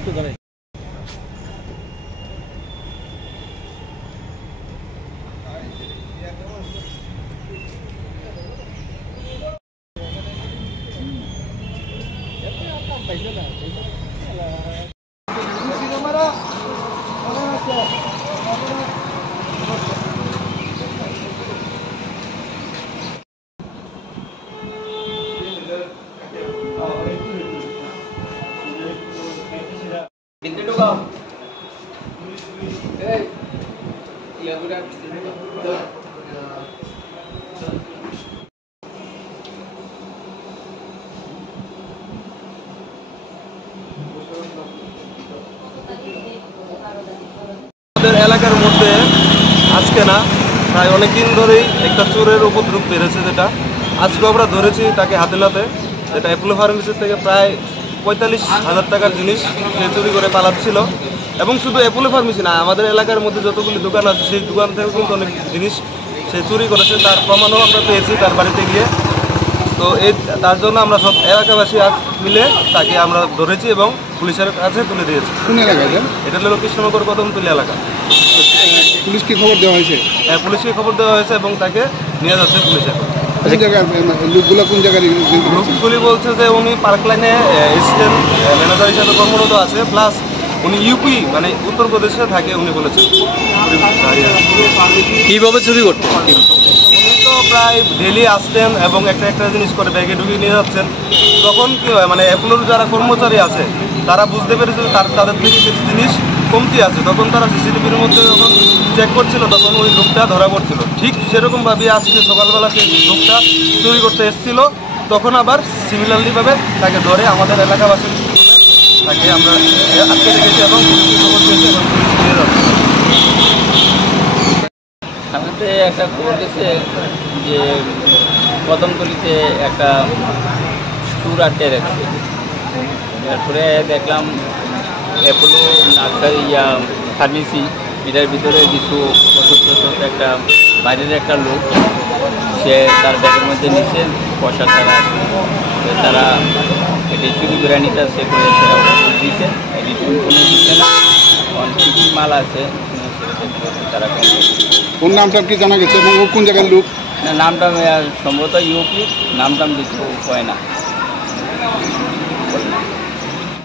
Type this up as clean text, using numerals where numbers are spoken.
একটু দাঁড়াই। আমাদের এলাকার মধ্যে আজকে না প্রায় অনেক দিন ধরেই একটা চোরের উপদ্রব বেড়েছে, যেটা আজকে আমরা ধরেছি তাকে হাতে নাতে, যেটা অ্যাপোলো ফার্মেসির থেকে প্রায় 45,000 টাকার জিনিস সে চুরি করে পালাচ্ছিল। এবং শুধু অ্যাপোলো ফার্মেসি না, আমাদের এলাকার মধ্যে যতগুলি দোকান আছে সেই দোকান থেকে কিন্তু অনেক জিনিস সে চুরি করেছে, তার প্রমাণও আমরা পেয়েছি তার বাড়িতে গিয়ে। তো তার জন্য আমরা সব এলাকাবাসী আজ মিলে তাকে আমরা ধরেছি এবং পুলিশের কাছে তুলে দিয়েছি। কোন এলাকায়? এটা হলো কৃষ্ণনগর কদমতলী এলাকা। পুলিশকে খবর দেওয়া হয়েছে? হ্যাঁ, পুলিশকে খবর দেওয়া হয়েছে এবং তাকে নিয়ে যাচ্ছে পুলিশে। কোন জায়গায় লোকগুলো, কোন জায়গায়? লোকগুলি বলছে যে উনি পার্ক লাইনে অ্যাসিস্ট্যান্ট ম্যানেজার হিসাবে কর্মরত আছে, প্লাস উনি ইউপি মানে উত্তরপ্রদেশে থাকে উনি বলেছেন। কীভাবে চুরি করতে? উনি তো প্রায় ডেলি আসতেন এবং একটা জিনিস করে ব্যাগে ঢুকিয়ে নিয়ে যাচ্ছেন। তখন কী হয়, মানে অ্যাপোলোর যারা কর্মচারী আছে তারা বুঝতে পেরেছে তাদের থেকে কিছু জিনিস কমতি আছে, তখন তারা সিসিটিভির মধ্যে যখন চেক করছিল তখন ওই লোকটা ধরা পড়ছিল। ঠিক সেরকমভাবে আজকে সকালবেলা সেই লোকটা চুরি করতে এসেছিল, তখন আবার সিমিলারলিভাবে তাকে ধরে আমাদের এলাকাবাসীর তাকে আমরা আজকে দেখেছি এবং আমাদের একটা খবর গেছে যে কদমতলিতে একটা চুর আটকে রাখছে। তারপরে দেখলাম অ্যাপোলো নার্সারি ফার্মেসি, এটার ভিতরে কিছু ওষুধ একটা বাইরের একটা লোক সে তার ব্যাগের মধ্যে নিচ্ছে পয়সা টাকা, তারা এটি চুরি করে নিতে সে করে সেটা ওষুধ দিচ্ছে, রিটার্ন কোনো দিচ্ছে না। কী কী মাল আছে তারা কোন নামটা কি জানা গেছে এবং ও কোন জায়গার লোক? নামটা সম্ভবত ইউপি, নামটা কিছু হয় না।